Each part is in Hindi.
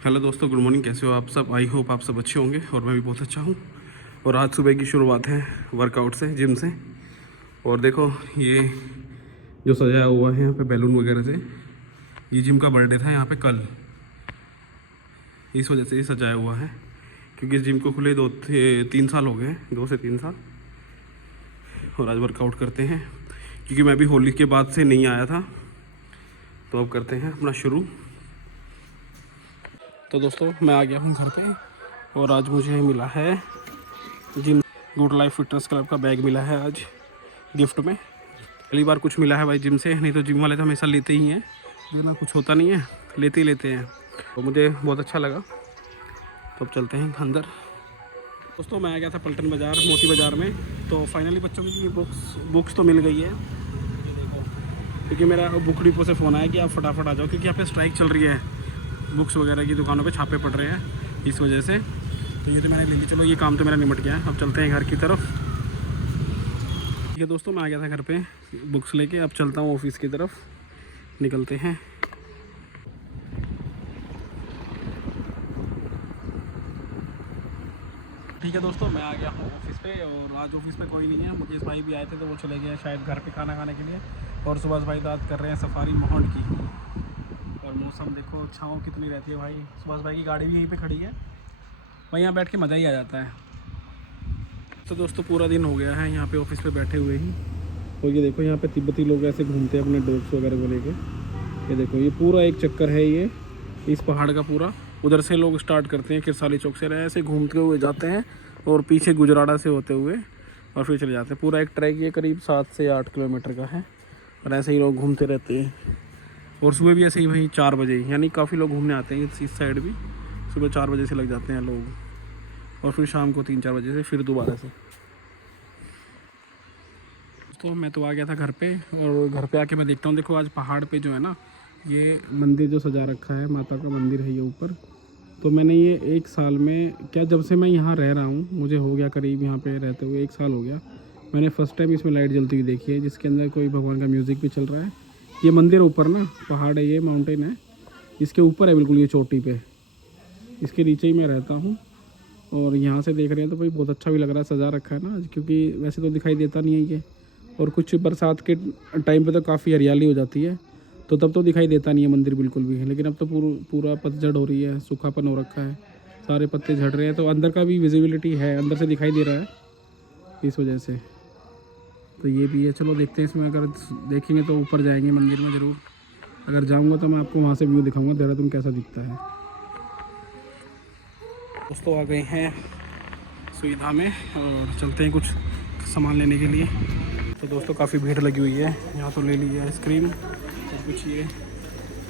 हेलो दोस्तों, गुड मॉर्निंग। कैसे हो आप सब? आई होप आप सब अच्छे होंगे और मैं भी बहुत अच्छा हूँ। और आज सुबह की शुरुआत है वर्कआउट से, जिम से। और देखो ये जो सजाया हुआ है यहाँ पे बैलून वगैरह से, ये जिम का बर्थडे था यहाँ पे कल, इस वजह से ये सजाया हुआ है। क्योंकि इस जिम को खुले 2 से 3 साल हो गए हैं, 2 से 3 साल। और आज वर्कआउट करते हैं क्योंकि मैं भी होली के बाद से नहीं आया था, तो अब करते हैं अपना शुरू। तो दोस्तों मैं आ गया हूँ घर पे और आज मुझे मिला है gym good life fitness club का बैग मिला है आज गिफ्ट में। पहली बार कुछ मिला है भाई जिम से, नहीं तो जिम वाले तो हमेशा लेते ही हैं, बिना कुछ होता नहीं है, लेते ही लेते हैं। तो मुझे बहुत अच्छा लगा। तो अब चलते हैं अंदर। दोस्तों मैं आ गया था पलटन बाज़ार, मोती बाज़ार में। तो फाइनली बच्चों की बुक्स तो मिल गई है। क्योंकि मेरा बुक डिपो से फ़ोन आया कि आप फटाफट आ जाओ, क्योंकि यहाँ पे स्ट्राइक चल रही है, बुक्स वगैरह की दुकानों पे छापे पड़ रहे हैं, इस वजह से। तो ये तो मैंने ले ली, चलो ये काम तो मेरा निमट गया है। अब चलते हैं घर की तरफ। ठीक है दोस्तों, मैं आ गया था घर पे बुक्स लेके, अब चलता हूँ ऑफिस की तरफ, निकलते हैं। ठीक है दोस्तों, मैं आ गया हूँ ऑफिस पे और आज ऑफिस पे कोई नहीं है। मुकेश भाई भी आए थे तो वो चले गए शायद घर पे खाना खाने के लिए। और सुभाष भाई बात कर रहे हैं सफारी माहौल की। और मौसम देखो, छाँव कितनी रहती है भाई। सुभाष भाई की गाड़ी भी यहीं पे खड़ी है, वहीं यहाँ बैठ के मज़ा ही आ जाता है। तो दोस्तों पूरा दिन हो गया है यहाँ पे ऑफिस पे बैठे हुए ही। और ये देखो यहाँ पे तिब्बती लोग ऐसे घूमते हैं अपने डॉग्स वगैरह को लेके। ये देखो ये पूरा एक चक्कर है ये इस पहाड़ का पूरा। उधर से लोग स्टार्ट करते हैं किरसाली चौक से, ऐसे घूमते हुए जाते हैं और पीछे गुजराड़ा से होते हुए और फिर चले जाते हैं। पूरा एक ट्रैक ये करीब 7 से 8 किलोमीटर का है और ऐसे ही लोग घूमते रहते हैं। और सुबह भी ऐसे ही वहीं 4 बजे, यानी काफ़ी लोग घूमने आते हैं इस साइड भी। सुबह 4 बजे से लग जाते हैं लोग और फिर शाम को 3-4 बजे से फिर दोबारा से। तो मैं तो आ गया था घर पे और घर पे आके मैं देखता हूँ, देखो आज पहाड़ पे जो है ना, ये मंदिर जो सजा रखा है, माता का मंदिर है ये ऊपर। तो मैंने ये 1 साल में, क्या जब से मैं यहाँ रह रहा हूँ, मुझे हो गया करीब यहाँ पे रहते हुए 1 साल हो गया, मैंने फ़र्स्ट टाइम इसमें लाइट जलती हुई देखी है, जिसके अंदर कोई भगवान का म्यूज़िक भी चल रहा है। ये मंदिर ऊपर ना, पहाड़ है, ये माउंटेन है, इसके ऊपर है बिल्कुल, ये चोटी पे, इसके नीचे ही मैं रहता हूँ। और यहाँ से देख रहे हैं तो भाई बहुत अच्छा भी लग रहा है, सजा रखा है ना आज, क्योंकि वैसे तो दिखाई देता नहीं है ये। और कुछ बरसात के टाइम पे तो काफ़ी हरियाली हो जाती है, तो तब तो दिखाई देता नहीं है मंदिर बिल्कुल भी। लेकिन अब तो पूरा पतझड़ हो रही है, सूखापन हो रखा है, सारे पत्ते झड़ रहे हैं, तो अंदर का भी विजिबिलिटी है, अंदर से दिखाई दे रहा है इस वजह से। तो ये भी है, चलो देखते हैं इसमें, अगर देखेंगे तो ऊपर जाएंगे मंदिर में ज़रूर। अगर जाऊँगा तो मैं आपको वहाँ से व्यू दिखाऊँगा देहरादून कैसा दिखता है। दोस्तों आ गए हैं सुविधा में और चलते हैं कुछ सामान लेने के लिए। तो दोस्तों काफ़ी भीड़ लगी हुई है यहाँ। तो ले ली है आइसक्रीम और कुछ ये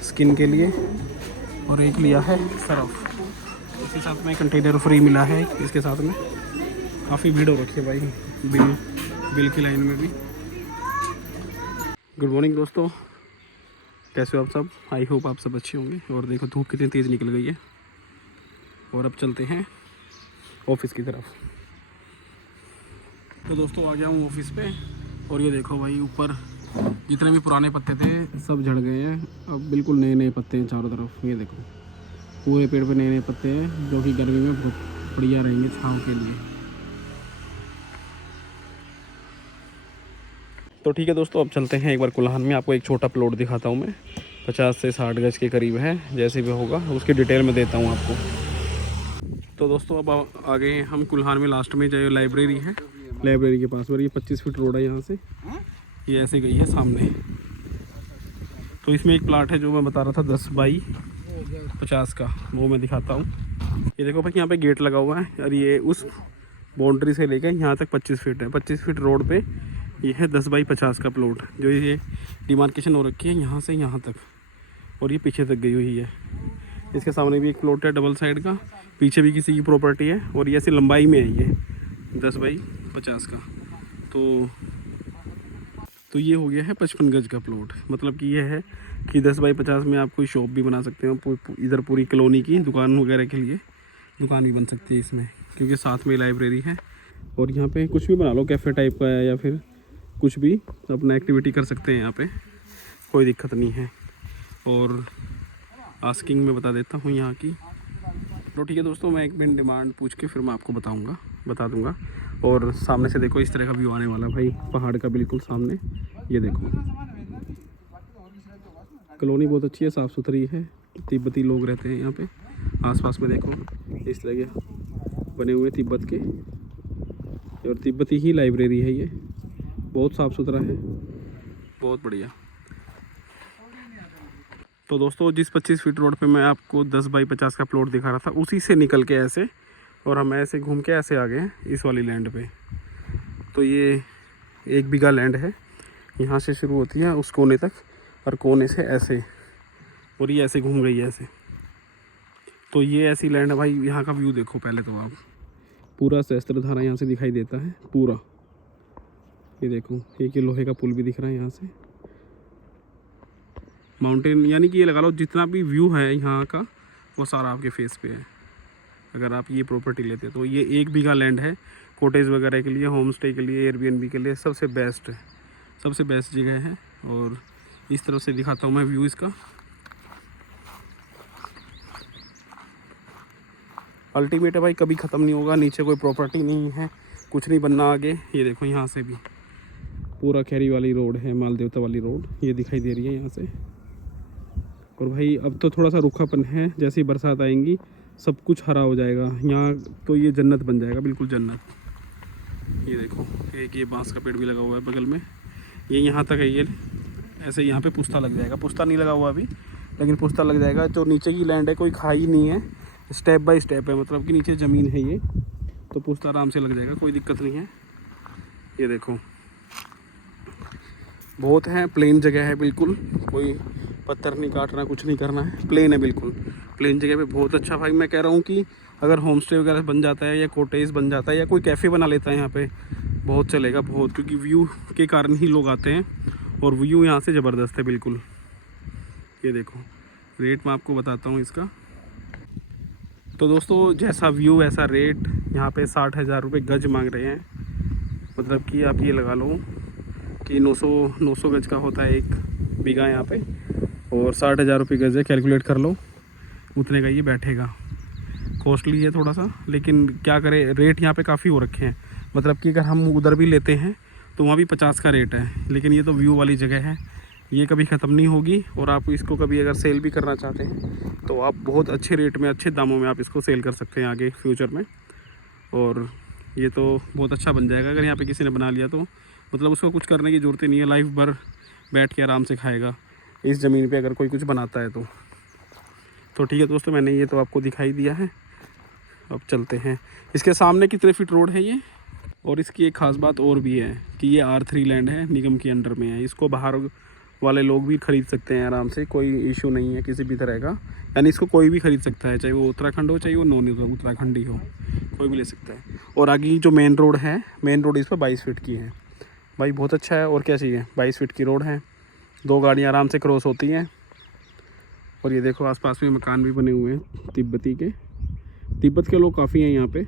स्किन के लिए, और एक लिया है सरफ। इसके साथ में कंटेनर फ्री मिला है इसके साथ में। काफ़ी भीड़ हो रखी है भाई बिल की लाइन में भी। गुड मॉर्निंग दोस्तों, कैसे हो आप सब? आई होप आप सब अच्छे होंगे। और देखो धूप कितनी तेज़ निकल गई है। और अब चलते हैं ऑफिस की तरफ। तो दोस्तों आ गया हूँ ऑफिस पे और ये देखो भाई ऊपर जितने भी पुराने पत्ते थे सब झड़ गए हैं, अब बिल्कुल नए नए पत्ते हैं चारों तरफ। ये देखो पूरे पेड़ पे नए नए पत्ते हैं, जो कि गर्मी में बहुत बढ़िया रहेंगे छाँव के लिए। तो ठीक है दोस्तों, अब चलते हैं एक बार कुल्हान में। आपको एक छोटा प्लॉट दिखाता हूँ मैं, 50 से 60 गज के करीब है। जैसे भी होगा उसकी डिटेल में देता हूँ आपको। तो दोस्तों अब आ गए हैं हम कुल्हान में, लास्ट में जो लाइब्रेरी है, लाइब्रेरी के पास। और ये 25 फीट रोड है यहाँ से, ये ऐसे गई है सामने। तो इसमें एक प्लाट है जो मैं बता रहा था 10 बाई 50 का, वो मैं दिखाता हूँ। ये देखो भाई यहाँ पे गेट लगा हुआ है और ये उस बाउंड्री से लेकर यहाँ तक 25 फीट है। 25 फीट रोड पे ये है 10 बाई 50 का प्लॉट, जो ये डिमार्केशन हो रखी है यहाँ से यहाँ तक, और ये पीछे तक गई हुई है। इसके सामने भी एक प्लॉट है डबल साइड का, पीछे भी किसी की प्रॉपर्टी है, और ये ऐसी लंबाई में है ये 10 बाई 50 का। तो ये हो गया है 55 गज का प्लॉट। मतलब कि ये है कि 10 बाई 50 में आप कोई शॉप भी बना सकते हो, इधर पूरी कॉलोनी की दुकान वगैरह के लिए दुकान भी बन सकती है इसमें, क्योंकि साथ में लाइब्रेरी है। और यहाँ पे कुछ भी बना लो, कैफ़े टाइप का है या फिर कुछ भी अपना एक्टिविटी कर सकते हैं यहाँ पे, कोई दिक्कत नहीं है। और आस्किंग में बता देता हूँ यहाँ की, तो ठीक है दोस्तों, मैं एक मिनट डिमांड पूछ के फिर मैं आपको बता दूंगा। और सामने से देखो इस तरह का व्यू आने वाला भाई, पहाड़ का बिल्कुल सामने। ये देखो कॉलोनी बहुत अच्छी है, साफ़ सुथरी है, तिब्बती लोग रहते हैं यहाँ पे। आसपास में देखो इस तरह के बने हुए तिब्बत के, और तिब्बती ही लाइब्रेरी है ये, बहुत साफ़ सुथरा है, बहुत बढ़िया। तो दोस्तों जिस 25 फीट रोड पे मैं आपको 10 बाई 50 का प्लॉट दिखा रहा था, उसी से निकल के ऐसे, और हम ऐसे घूम के ऐसे आ गए हैं इस वाली लैंड पे। तो ये 1 बीघा लैंड है, यहाँ से शुरू होती है उस कोने तक, और कोने से ऐसे, और ये ऐसे घूम गई है ऐसे। तो ये ऐसी लैंड है भाई। यहाँ का व्यू देखो पहले तो आप, पूरा सहस्त्रधारा यहाँ से दिखाई देता है पूरा। ये देखो एक ये लोहे का पुल भी दिख रहा है यहाँ से, माउंटेन, यानी कि ये लगा लो जितना भी व्यू है यहाँ का वो सारा आपके फेस पे है अगर आप ये प्रॉपर्टी लेते हैं। तो ये 1 बीघा लैंड है, कॉटेज वगैरह के लिए, होम स्टे के लिए, एयरबीएनबी के लिए सबसे बेस्ट है, सबसे बेस्ट जगह है। और इस तरफ से दिखाता हूँ मैं व्यू इसका। अल्टीमेट है भाई, कभी ख़त्म नहीं होगा। नीचे कोई प्रॉपर्टी नहीं है, कुछ नहीं बनना आगे। ये देखो यहाँ से भी पूरा खैरी वाली रोड है, माल देवता वाली रोड ये दिखाई दे रही है यहाँ से। और भाई अब तो थोड़ा सा रूखापन है, जैसे ही बरसात आएंगी सब कुछ हरा हो जाएगा यहाँ, तो ये जन्नत बन जाएगा, बिल्कुल जन्नत। ये देखो एक ये बांस का पेड़ भी लगा हुआ है बगल में, ये यहाँ तक है। ये ऐसे यहाँ पे पुस्ता लग जाएगा, पुस्ता नहीं लगा हुआ अभी, लेकिन पुस्ता लग जाएगा। जो नीचे की लैंड है कोई खाई नहीं है, स्टेप बाय स्टेप है, मतलब कि नीचे ज़मीन है ये, तो पुस्ता आराम से लग जाएगा, कोई दिक्कत नहीं है। ये देखो बहुत है, प्लेन जगह है बिल्कुल, कोई पत्थर नहीं काटना, कुछ नहीं करना है, प्लेन है बिल्कुल। प्लेन जगह पे बहुत अच्छा भाई, मैं कह रहा हूँ कि अगर होम स्टे वगैरह बन जाता है या कॉटेज बन जाता है या कोई कैफ़े बना लेता है यहाँ पे, बहुत चलेगा बहुत, क्योंकि व्यू के कारण ही लोग आते हैं, और व्यू यहाँ से ज़बरदस्त है बिल्कुल। ये देखो रेट मैं आपको बताता हूँ इसका। तो दोस्तों जैसा व्यू वैसा रेट, यहाँ पे 60,000 रुपये गज मांग रहे हैं, मतलब कि आप ये लगा लो कि 900 गज का होता है 1 बीघा यहाँ पे, और 60,000 रुपये गज है, कैलकुलेट कर लो उतने का ये बैठेगा। कॉस्टली है थोड़ा सा, लेकिन क्या करें, रेट यहाँ पे काफ़ी हो रखे हैं। मतलब कि अगर हम उधर भी लेते हैं तो वहाँ भी 50 का रेट है, लेकिन ये तो व्यू वाली जगह है, ये कभी ख़त्म नहीं होगी। और आप इसको कभी अगर सेल भी करना चाहते हैं तो आप बहुत अच्छे रेट में, अच्छे दामों में आप इसको सेल कर सकते हैं आगे फ्यूचर में। और ये तो बहुत अच्छा बन जाएगा अगर यहाँ पे किसी ने बना लिया तो, मतलब उसको कुछ करने की ज़रूरत ही नहीं है, लाइफ भर बैठ के आराम से खाएगा इस ज़मीन पे अगर कोई कुछ बनाता है तो ठीक है दोस्तों, मैंने ये तो आपको दिखाई दिया है। अब चलते हैं, इसके सामने कितने फीट रोड है ये। और इसकी एक ख़ास बात और भी है कि ये R3 लैंड है, निगम के अंडर में है, इसको बाहर वाले लोग भी ख़रीद सकते हैं आराम से, कोई इशू नहीं है किसी भी तरह का। यानी इसको कोई भी ख़रीद सकता है, चाहे वो उत्तराखंड हो चाहे वो नॉन उत्तराखंडी हो, कोई भी ले सकता है। और आगे जो मेन रोड है, मेन रोड इस पर 22 फीट की है भाई, बहुत अच्छा है। और क्या चाहिए, 22 फीट की रोड है, 2 गाड़ियाँ आराम से क्रॉस होती हैं। और ये देखो आसपास में मकान भी बने हुए हैं तिब्बती के, तिब्बत के लोग काफ़ी हैं यहाँ पे।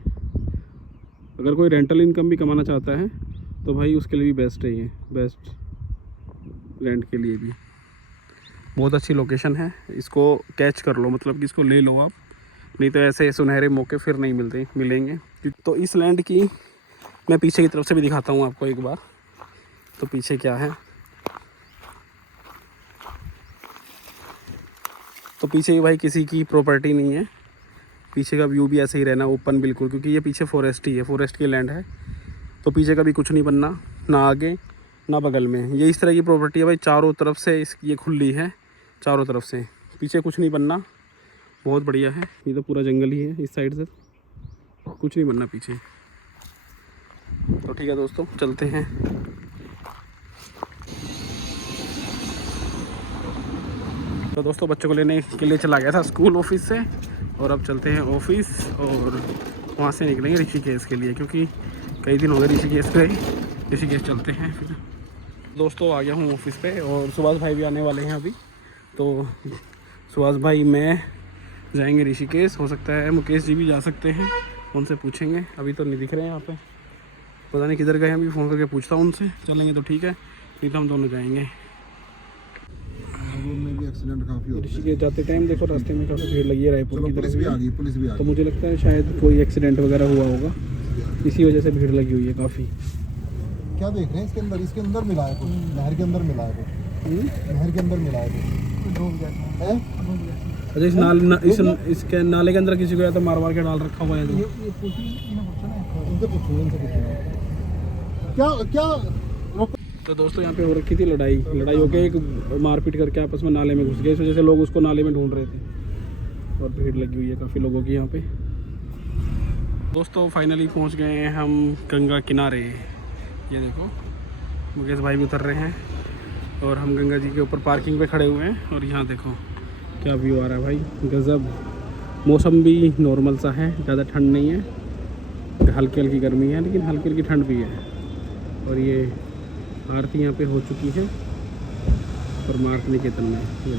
अगर कोई रेंटल इनकम भी कमाना चाहता है तो भाई उसके लिए भी बेस्ट है ये, बेस्ट रेंट के लिए भी बहुत अच्छी लोकेशन है। इसको कैच कर लो, मतलब कि इसको ले लो आप, नहीं तो ऐसे सुनहरे मौके फिर नहीं मिलेंगे। तो इस लैंड की मैं पीछे की तरफ से भी दिखाता हूँ आपको एक बार। तो पीछे क्या है, तो पीछे भाई किसी की प्रॉपर्टी नहीं है, पीछे का व्यू भी ऐसे ही रहना ओपन बिल्कुल, क्योंकि ये पीछे फॉरेस्ट ही है, फॉरेस्ट की लैंड है। तो पीछे का भी कुछ नहीं बनना, ना आगे ना बगल में, ये इस तरह की प्रॉपर्टी है भाई, चारों तरफ से ये खुली है, चारों तरफ से, पीछे कुछ नहीं बनना, बहुत बढ़िया है। ये तो पूरा जंगल ही है, इस साइड से कुछ नहीं बनना पीछे। तो ठीक है दोस्तों, चलते हैं। तो दोस्तों बच्चों को लेने के लिए चला गया था स्कूल ऑफिस से, और अब चलते हैं ऑफिस, और वहाँ से निकलेंगे ऋषिकेश के लिए, क्योंकि कई दिन हो गए ऋषिकेश गए, ऋषिकेश चलते हैं फिर। दोस्तों आ गया हूँ ऑफिस पे, और सुभाष भाई भी आने वाले हैं अभी। तो सुभाष भाई मैं जाएंगे ऋषिकेश, हो सकता है मुकेश जी भी जा सकते हैं, उनसे पूछेंगे, अभी तो नहीं दिख रहे हैं यहाँ पे, पता नहीं किधर गए हैं, अभी फ़ोन करके पूछता हूँ उनसे। चलेंगे तो ठीक है, नहीं तो हम दोनों जाएंगे। एक्सीडेंट काफी होते हैं। ऋषिकेश जाते टाइम देखो रास्ते में काफ़ी भीड़ लगी है रायपुर चलो की पुलिस तरफ भी आ भी। गई, पुलिस भी आ तो गई। मुझे लगता है शायद कोई एक्सीडेंट वगैरह हुआ होगा, इसी वजह से भीड़ लगी हुई है काफ़ी। क्या देख रहे हैं इसके अंदर? इसके अंदर मिला है कुछ, नहर के अंदर मिला है कुछ, नहर के अंदर मिला है कुछ। हैं? अच्छा इसके नाले के अंदर किसी को या तो मार मार के डाल रखा हुआ है तो इनसे पूछो, इनसे पूछो। क्या क्या रोको। तो दोस्तों यहाँ पे हो रखी थी लड़ाई होके एक मारपीट करके आपस में नाले में घुस गए, इस वजह से लोग उसको नाले में ढूंढ रहे थे और भीड़ लगी हुई है काफ़ी लोगों की यहाँ पे। दोस्तों फाइनली पहुँच गए हैं हम गंगा किनारे। ये देखो मुकेश भाई भी उतर रहे हैं और हम गंगा जी के ऊपर पार्किंग पे खड़े हुए हैं और यहाँ देखो क्या व्यू आ रहा है भाई, गज़ब। मौसम भी नॉर्मल सा है, ज़्यादा ठंड नहीं है, हल्की हल्की गर्मी है लेकिन हल्की हल्की ठंड भी है। और ये आरती यहाँ पे हो चुकी है परमार्थ निकेतन में। ये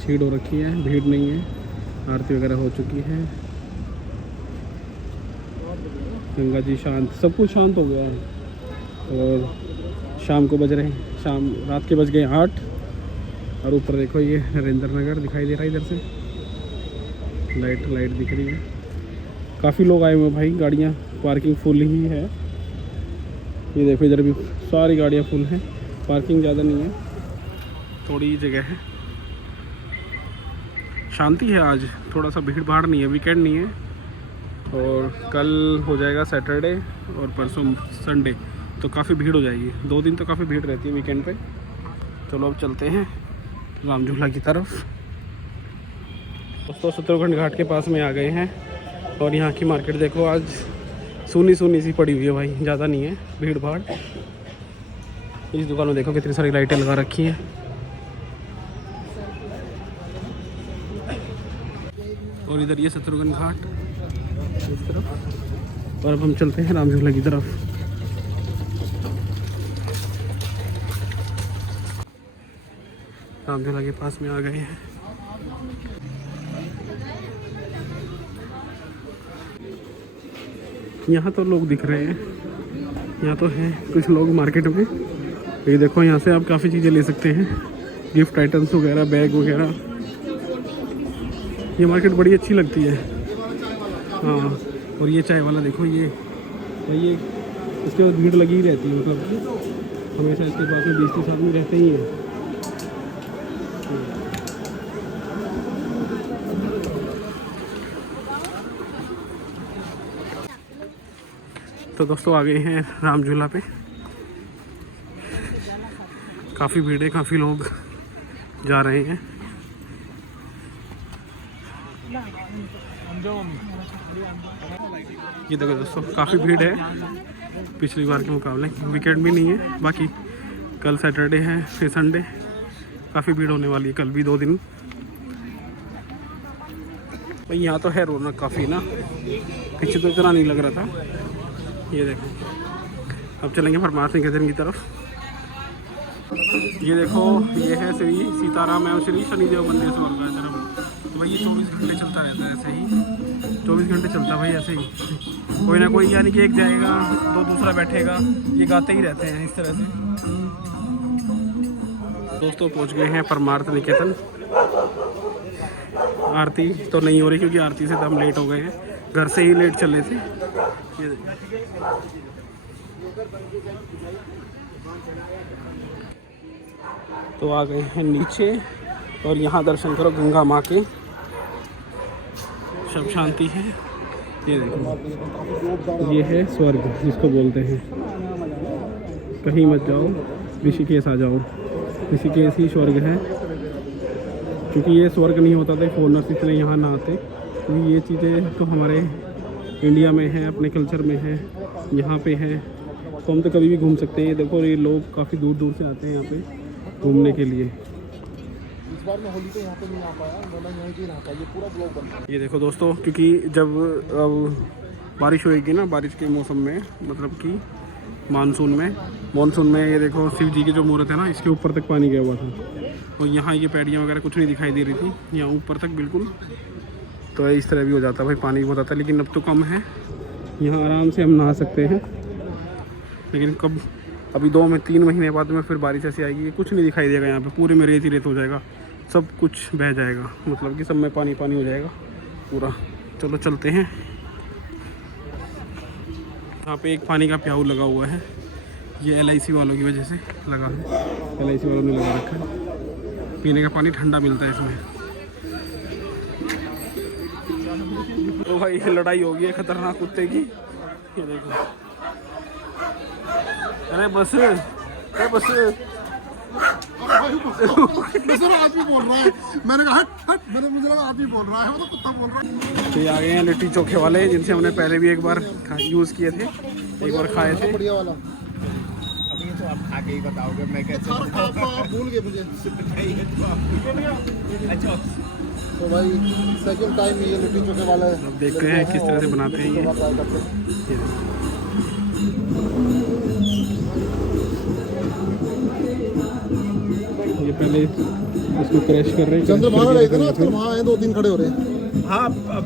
छीड़ हो रखी है, भीड़ नहीं है, आरती वगैरह हो चुकी है। गंगा जी शांत, सब कुछ शांत हो गया है। और शाम को बज रहे हैं, रात के बज गए 8 और ऊपर देखो ये नरेंद्र नगर दिखाई दे रहा है, इधर से लाइट दिख रही है। काफ़ी लोग आए हुए हैं भाई, गाड़ियाँ पार्किंग फुल ही है। ये देखो इधर भी सारी गाड़ियाँ फुल हैं, पार्किंग ज़्यादा नहीं है, थोड़ी जगह है, शांति है। आज थोड़ा सा भीड़ भाड़ नहीं है, वीकेंड नहीं है। और कल हो जाएगा सैटरडे और परसों संडे, तो काफ़ी भीड़ हो जाएगी। 2 दिन तो काफ़ी भीड़ रहती है वीकेंड पे। चलो अब चलते हैं राम झूला की तरफ। दोस्तों शत्रुघ्न घाट के पास में आ गए हैं और यहाँ की मार्केट देखो आज सूनी सी पड़ी हुई है भाई, ज़्यादा नहीं है भीड़ भाड़। इस दुकान में देखो कितनी सारी लाइटें लगा रखी हैं। और इधर ये शत्रुघ्न घाट इस तरफ। और अब हम चलते हैं राम झूला की तरफ। राम झूला के पास में आ गए हैं। यहाँ तो लोग दिख रहे हैं, यहाँ तो हैं कुछ लोग मार्केट में। ये देखो यहाँ से आप काफ़ी चीज़ें ले सकते हैं, गिफ्ट आइटम्स वगैरह, बैग वगैरह। ये मार्केट बड़ी अच्छी लगती है। हाँ और ये चाय वाला देखो, ये इसके बाद भीड़ लगी ही रहती है, मतलब हमेशा इसके पास में 20-30 आदमी रहते ही हैं। तो दोस्तों आ गए हैं राम झूला पे, काफ़ी भीड़ है, काफ़ी लोग जा रहे हैं। ये देखो दोस्तों काफ़ी भीड़ है पिछली बार के मुकाबले, वीकेंड भी नहीं है। बाकी कल सैटरडे है, फिर संडे, काफ़ी भीड़ होने वाली है कल भी 2 दिन। भाई यहाँ तो है रौनक काफ़ी ना, पीछे तो इतना नहीं लग रहा था। ये देखो अब चलेंगे परमार्थ निकेतन की तरफ। ये देखो ये है श्री सीताराम एवं श्री शनिदेव मंदिर से वर्ग है। तो भाई ये 24 घंटे चलता रहता है, ऐसे ही 24 घंटे चलता है भाई ऐसे ही। कोई ना कोई यानी कि एक जाएगा तो दूसरा बैठेगा, ये गाते ही रहते हैं इस तरह से। दोस्तों पहुंच गए हैं परमार्थ निकेतन। आरती तो नहीं हो रही क्योंकि आरती से तो हम लेट हो गए हैं, घर से ही लेट चले थे। ये तो आ गए हैं नीचे और यहाँ दर्शन करो गंगा माँ के, सब शांति है। ये देखो ये है स्वर्ग जिसको बोलते हैं, कहीं मत जाओ, ऋषिकेश आ जाओ, ऋषिकेश ही स्वर्ग है। क्योंकि ये स्वर्ग नहीं होता था फॉरेनर्स इसलिए यहाँ ना आते, क्योंकि ये चीज़ें तो हमारे इंडिया में है, अपने कल्चर में है, यहाँ पे है, तो हम तो कभी भी घूम सकते हैं। ये देखो ये लोग काफ़ी दूर दूर से आते हैं यहाँ पे घूमने के लिए। इस बार मैं होली पे यहाँ पे नहीं आ पाया, वरना यहीं पे रहा था। ये पूरा ब्लॉग बन रहा है। ये देखो दोस्तों क्योंकि जब अब बारिश होएगी ना, बारिश के मौसम में, मतलब कि मानसून में ये देखो शिव जी की जो मूर्त है ना, इसके ऊपर तक पानी गया हुआ था और यहाँ ये पैड़ियाँ वगैरह कुछ नहीं दिखाई दे रही थी, यहाँ ऊपर तक बिल्कुल। तो इस तरह भी हो जाता भाई, पानी बहुत आता है, लेकिन अब तो कम है, यहाँ आराम से हम नहा सकते हैं। लेकिन कब अभी 2-3 महीने बाद में फिर बारिश ऐसी आएगी, कुछ नहीं दिखाई देगा यहाँ पे, पूरे में रेत ही रेत हो जाएगा, सब कुछ बह जाएगा, मतलब कि सब में पानी पानी हो जाएगा पूरा। चलो चलते हैं। यहाँ पे एक पानी का प्याऊ लगा हुआ है, ये LIC वालों की वजह से लगा है, LIC वालों ने लगा रखा है। पीने का पानी ठंडा मिलता है इसमें। तो भाई लड़ाई हो गई है खतरनाक कुत्ते की, ये देखो। अरे बस बस आज भी बोल रहा है, मैंने कहा हट हट, मैंने मुझे लगा आज भी बोल रहा है, वो तो कुत्ता बोल रहा है। तो ये आ गए हैं लिट्टी चोखे वाले, जिनसे हमने पहले भी एक बार यूज़ किए थे, एक बार खाए थे। बढ़िया वाला। अभी तो आप खा के ही बताओगे मैं कैसे। आप भूल गए मुझे। अच्छा तो भाई सेकंड टाइम ये लिट्टी चोखे वाला है। अब देखते हैं किस तरह से बनाते हैं ये। ट्राई करते हैं। ये पहले इसको क्रश कर रहे हैं। चंद्रभागा गए थे ना आजकल, वहाँ आए 2-3 खड़े हो रहे हैं। हाँ, अब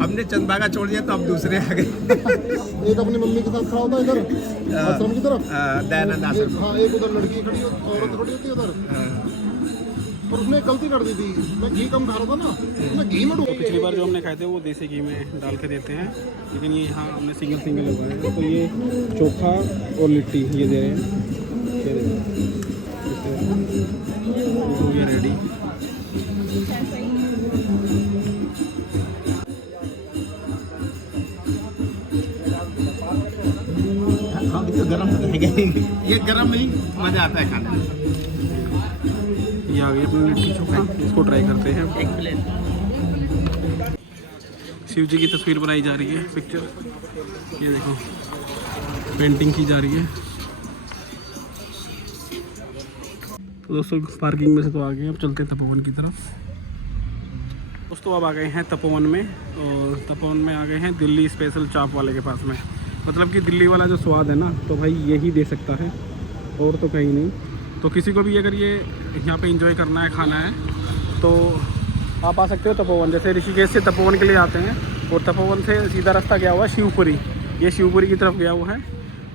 हमने चंदबागा छोड़ दिया तो अब दूसरे आ गए। एक अपनी मम्मी के साथ खड़ा होता है इधर आश्रम की तरफ, दयानंद आश्रम। हाँ एक उधर लड़की खड़ी औरत खड़ी होती है उधर, पर उसने एक गलती कर दी थी, मैं घी कम खा रहा था ना, मैं घी में डूब। पिछली बार जो हमने खाए थे वो देसी घी में डाल के देते हैं, लेकिन ये यहाँ हमने सिंगल लगाया है। तो ये चोखा और लिट्टी ये दे रहे हैं, ये देखो ये रेडी। हाँ तो गरम ये गरम में ही मज़ा आता है खाने में। ये आ गई अपनी लिट्टी चोखा, इसको ट्राई करते हैं। एक प्लेट। शिव जी की तस्वीर बनाई जा रही है, पिक्चर, ये देखो पेंटिंग की जा रही है। तो दोस्तों पार्किंग में से तो आ गए, अब चलते हैं तपोवन की तरफ। दोस्तों अब आ गए हैं तपोवन में, और तपोवन में आ गए हैं दिल्ली स्पेशल चाप वाले के पास में। मतलब कि दिल्ली वाला जो स्वाद है ना, तो भाई यही दे सकता है, और तो कहीं नहीं। तो किसी को भी अगर ये यहाँ पे एंजॉय करना है, खाना है, तो आप आ सकते हो तपोवन। जैसे ऋषिकेश से तपोवन के लिए आते हैं, और तपोवन से सीधा रास्ता गया हुआ है शिवपुरी, ये शिवपुरी की तरफ गया हुआ है।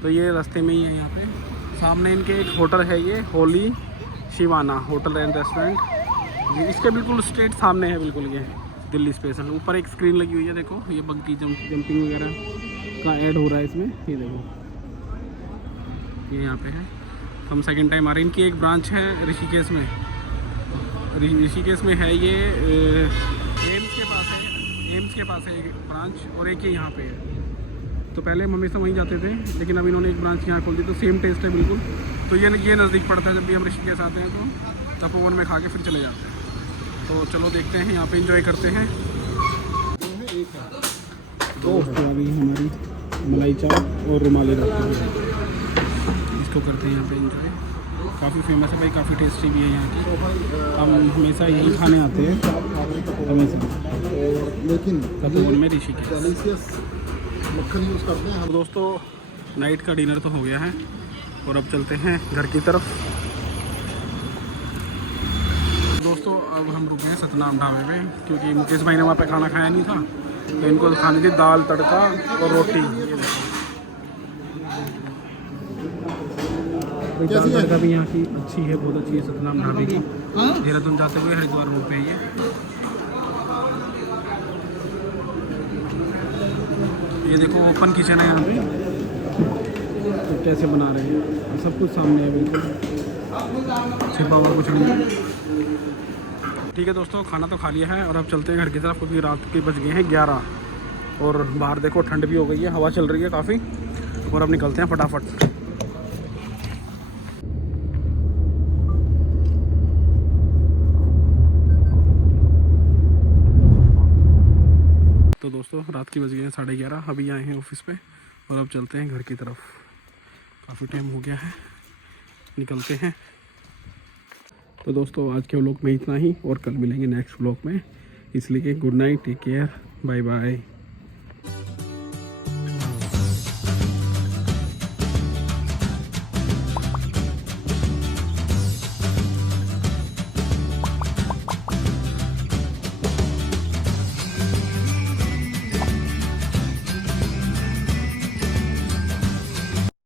तो ये रास्ते में ही है, यहाँ पे सामने इनके एक होटल है, ये Holi Sivana hotel and restaurant, इसके बिल्कुल स्ट्रेट सामने है बिल्कुल ये दिल्ली स्पेशल। ऊपर एक स्क्रीन लगी हुई है, देखो ये बंकी जंपिंग वगैरह का ऐड हो रहा है इसमें, ये देखो ये यहाँ पे है। हम सेकंड टाइम आ रहे हैं। इनकी एक ब्रांच है ऋषिकेश में, ऋषिकेश में है ये, एम्स के पास है, एम्स के पास है एक ब्रांच, और एक ही यहाँ पे है। तो पहले हम हमेशा वहीं जाते थे, लेकिन अब इन्होंने एक ब्रांच यहाँ खोल दी, तो सेम टेस्ट है बिल्कुल। तो ये नज़दीक पड़ता है, जब भी हम ऋषिकेश आते हैं तो तपोवन में खा के फिर चले जाते हैं। तो चलो देखते हैं, यहाँ पे एंजॉय करते हैं। दोस्तों अभी हमारी मलाई चाप और रुमाली रोटी, इसको करते हैं यहाँ पे एंजॉय। काफ़ी फेमस है भाई, काफ़ी टेस्टी भी है यहाँ की। हम हमेशा यही खाने आते हैं हमेशा, लेकिन तपोवन में ऋषिकेश। मक्खन यूज़ करते हैं हम। दोस्तों नाइट का डिनर तो हो गया है, और अब चलते हैं घर की तरफ। दोस्तों अब हम रुके हैं सतनाम ढाबे में, क्योंकि मुकेश भाई ने वहाँ पे खाना खाया नहीं था, तो इनको खानी थी दाल तड़का और रोटी। दाल तड़का भी यहाँ की अच्छी है, बहुत अच्छी है सतनाम ढाबे की। देहरादून जाते हुए हरिद्वार रोड पे है ये देखो ओपन किचन है यहाँ पे, तो कैसे बना रहे हैं, सब कुछ सामने है बिल्कुल, छिपा हुआ कुछ नहीं है। ठीक है दोस्तों, खाना तो खा लिया है, और अब चलते हैं घर की तरफ, क्योंकि रात के बज गए हैं 11, और बाहर देखो ठंड भी हो गई है, हवा चल रही है काफ़ी, और अब निकलते हैं फटाफट। तो दोस्तों रात की बज गए हैं 11:30, अभी आए हैं ऑफिस पे, और अब चलते हैं घर की तरफ। काफ़ी टाइम हो गया है, निकलते हैं। तो दोस्तों आज के व्लॉग में इतना ही, और कल मिलेंगे नेक्स्ट व्लॉग में, इसलिए good night, take care, bye bye.